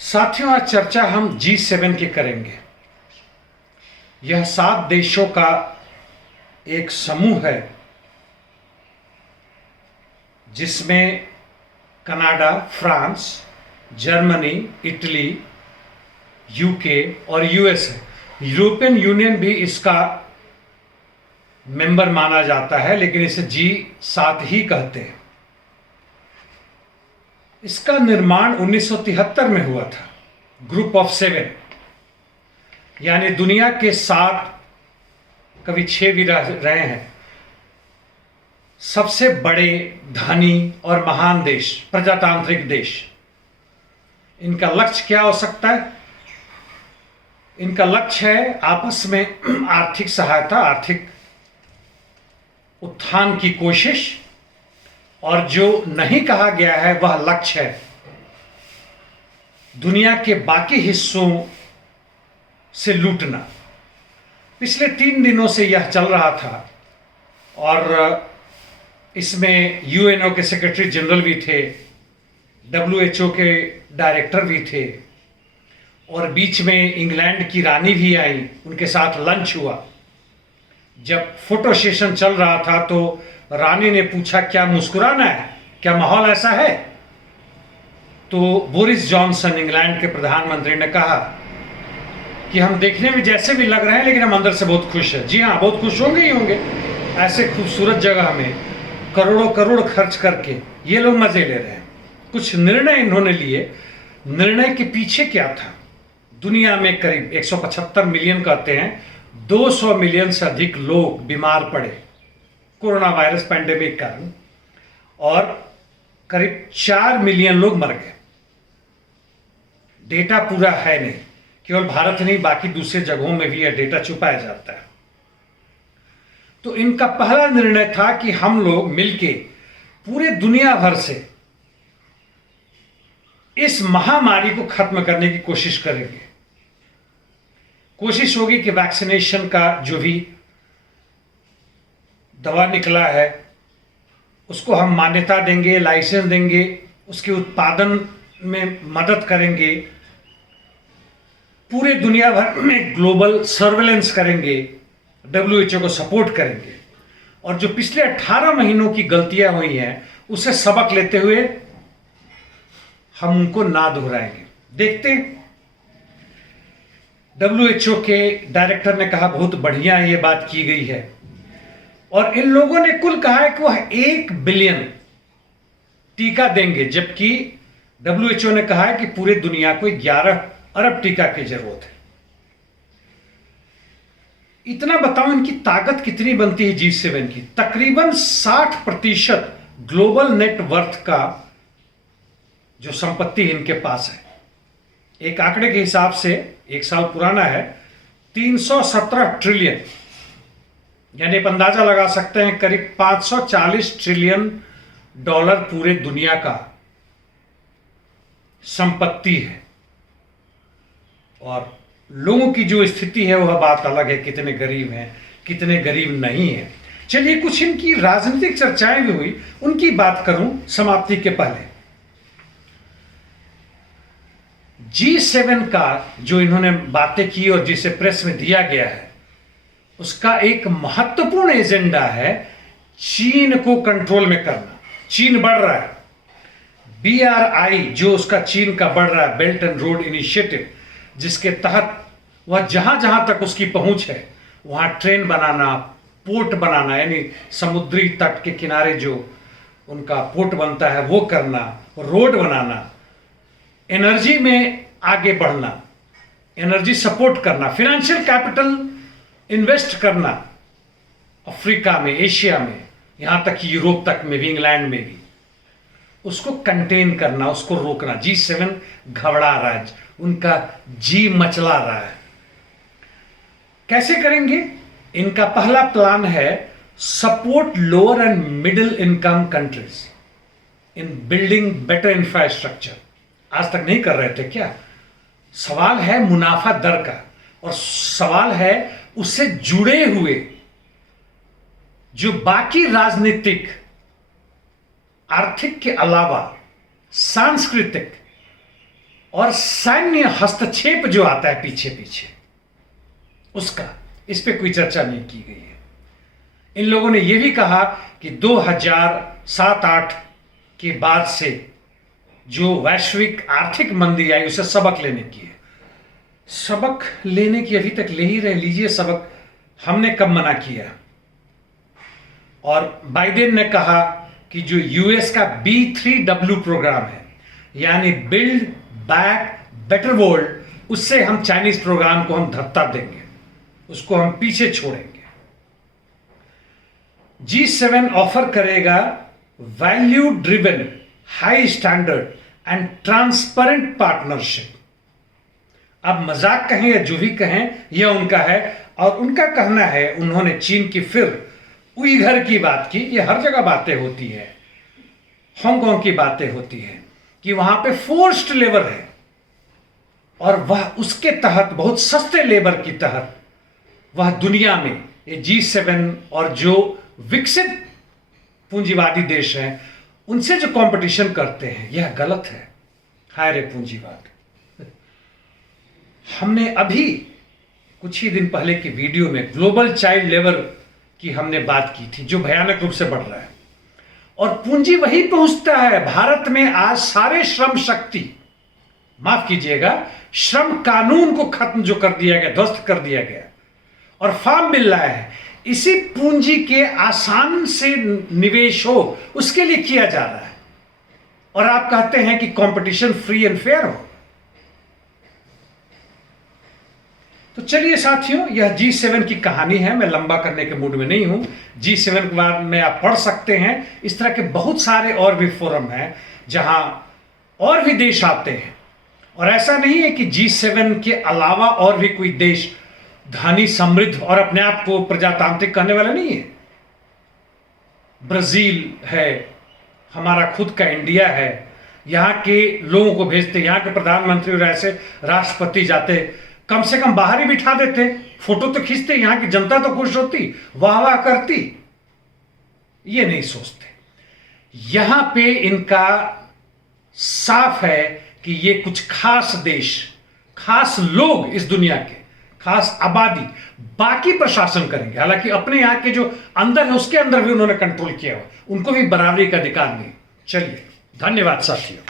साथियों, आज चर्चा हम G7 की करेंगे। यह 7 देशों का एक समूह है जिसमें Canada, France, Germany, Italy, UK और यूएस है। यूरोपियन यूनियन भी इसका मेंबर माना जाता है, लेकिन इसे G7 ही कहते हैं। इसका निर्माण 1973 में हुआ था। ग्रुप ऑफ 7 यानी दुनिया के 7, कभी 6 भी रहे हैं, सबसे बड़े, धनी और महान देश, प्रजातांत्रिक देश। इनका लक्ष्य क्या हो सकता है? इनका लक्ष्य है आपस में आर्थिक सहायता, आर्थिक उत्थान की कोशिश, और जो नहीं कहा गया है वह लक्ष्य है दुनिया के बाकी हिस्सों से लूटना। पिछले 3 दिनों से यह चल रहा था और इसमें यूएनओ के सेक्रेटरी जनरल भी थे, डब्ल्यूएचओ के डायरेक्टर भी थे, और बीच में इंग्लैंड की रानी भी आई, उनके साथ लंच हुआ। जब फोटो सेशन चल रहा था तो रानी ने पूछा, क्या मुस्कुराना है, क्या माहौल ऐसा है? तो बोरिस जॉनसन, इंग्लैंड के प्रधानमंत्री, ने कहा कि हम देखने में जैसे भी लग रहे हैं लेकिन हम अंदर से बहुत खुश हैं। जी हाँ, बहुत खुश होंगे ही होंगे। ऐसे खूबसूरत जगह में करोड़ों करोड़ खर्च करके ये लोग मजे ले रहे हैं। कुछ निर्णय इन्होंने लिए। निर्णय के पीछे क्या था? दुनिया में करीब 175 मिलियन कहते हैं, 200 मिलियन से अधिक लोग बीमार पड़े कोरोना वायरस पैंडेमिक कारण, और करीब 4 मिलियन लोग मर गए। डेटा पूरा है नहीं, केवल भारत नहीं, बाकी दूसरे जगहों में भी यह डेटा छुपाया जाता है। तो इनका पहला निर्णय था कि हम लोग मिलके पूरे दुनिया भर से इस महामारी को खत्म करने की कोशिश करेंगे। कोशिश होगी कि वैक्सीनेशन का जो भी दवा निकला है उसको हम मान्यता देंगे, लाइसेंस देंगे, उसके उत्पादन में मदद करेंगे, पूरे दुनिया भर में ग्लोबल सर्वेलेंस करेंगे, डब्ल्यूएचओ को सपोर्ट करेंगे, और जो पिछले 18 महीनों की गलतियां हुई हैं उसे सबक लेते हुए हम उनको ना दोहराएंगे। देखते हैं। डब्ल्यूएचओ के डायरेक्टर ने कहा, बहुत बढ़िया ये बात की गई है, और इन लोगों ने कुल कहा है कि वह 1 बिलियन टीका देंगे, जबकि डब्ल्यूएचओ ने कहा है कि पूरे दुनिया को 11 अरब टीका की जरूरत है। इतना बताओ, इनकी ताकत कितनी बनती है G7 की? तकरीबन 60% ग्लोबल नेटवर्थ का जो संपत्ति इनके पास है। एक आंकड़े के हिसाब से, 1 साल पुराना है, 317 ट्रिलियन, यानी आप अंदाजा लगा सकते हैं करीब 540 ट्रिलियन डॉलर पूरे दुनिया का संपत्ति है। और लोगों की जो स्थिति है वह बात अलग है, कितने गरीब हैं, कितने गरीब नहीं हैं। चलिए, कुछ इनकी राजनीतिक चर्चाएं भी हुई, उनकी बात करूं समाप्ति के पहले। G7 का जो इन्होंने बातें की और जिसे प्रेस में दिया गया है, उसका एक महत्वपूर्ण एजेंडा है चीन को कंट्रोल में करना। चीन बढ़ रहा है। BRI जो उसका चीन का बढ़ रहा है, बेल्ट एंड रोड इनिशिएटिव, जिसके तहत वह जहां जहां तक उसकी पहुंच है वहां ट्रेन बनाना, पोर्ट बनाना, यानी समुद्री तट के किनारे जो उनका पोर्ट बनता है वो करना, रोड बनाना, एनर्जी में आगे बढ़ना, एनर्जी सपोर्ट करना, फाइनेंशियल कैपिटल इन्वेस्ट करना, अफ्रीका में, एशिया में, यहां तक कि यूरोप तक में भी, इंग्लैंड में भी, उसको कंटेन करना, उसको रोकना। G7 घबरा रहा है, उनका जी मचला रहा है। कैसे करेंगे? इनका पहला प्लान है support lower and middle income countries in building better infrastructure. आज तक नहीं कर रहे थे क्या? सवाल है मुनाफा दर का, और सवाल है उससे जुड़े हुए जो बाकी राजनीतिक, आर्थिक के अलावा सांस्कृतिक और सैन्य हस्तक्षेप जो आता है पीछे पीछे, उसका इस पे कोई चर्चा नहीं की गई है। इन लोगों ने यह भी कहा कि 2007-8 के बाद से जो वैश्विक आर्थिक मंदी आई उसे सबक लेने की है। सबक लेने की अभी तक ले ही रहे, लीजिए सबक। हमने कब मना किया? और बाइडेन ने कहा कि जो यूएस का B3W प्रोग्राम है, यानी बिल्ड बैक बेटर वर्ल्ड, उससे हम चाइनीज प्रोग्राम को हम धत्ता देंगे, उसको हम पीछे छोड़ेंगे। G7 ऑफर करेगा value driven, high standard and transparent partnership. अब मजाक कहें या जो भी कहें, यह उनका है और उनका कहना है। उन्होंने चीन की फिर उइघर की बात की, ये हर जगह बातें होती है, हांगकांग की बातें होती है कि वहां पे फोर्स्ड लेबर है और वह उसके तहत, बहुत सस्ते लेबर की तहत, वह दुनिया में ये G7 और जो विकसित पूंजीवादी देश हैं उनसे जो कंपटीशन करते हैं, यह गलत है। हाय रे पूंजीवाद। हमने अभी कुछ ही दिन पहले की वीडियो में ग्लोबल चाइल्ड लेबर की हमने बात की थी, जो भयानक रूप से बढ़ रहा है और पूंजी वही पहुंचता है। भारत में आज सारे श्रम शक्ति, माफ कीजिएगा, श्रम कानून को खत्म जो कर दिया गया, ध्वस्त कर दिया गया और फार्म मिल रहा है, इसी पूंजी के आसान से निवेश हो उसके लिए किया जा रहा है। और आप कहते हैं कि कंपटीशन फ्री एंड फेयर हो। तो चलिए साथियों, यह G7 की कहानी है। मैं लंबा करने के मूड में नहीं हूं। G7 के बारे में आप पढ़ सकते हैं। इस तरह के बहुत सारे और भी फोरम हैं जहां और भी देश आते हैं और ऐसा नहीं है कि G7 के अलावा और भी कोई देश धनी, समृद्ध और अपने आप को प्रजातांत्रिक कहने वाला नहीं है। ब्राजील है, हमारा खुद का इंडिया है, यहां के लोगों को भेजते, यहां के प्रधानमंत्री और ऐसे राष्ट्रपति जाते, कम से कम बाहर ही बिठा देते, फोटो तो खींचते, यहां की जनता तो खुश होती, वाह वाह करती। ये नहीं सोचते। यहां पे इनका साफ है कि ये कुछ खास देश, खास लोग, इस दुनिया के खास आबादी बाकी प्रशासन करेंगे। हालांकि अपने यहां के जो अंदर है उसके अंदर भी उन्होंने कंट्रोल किया हुआ, उनको भी बराबरी का अधिकार नहीं। चलिए, धन्यवाद साथियों।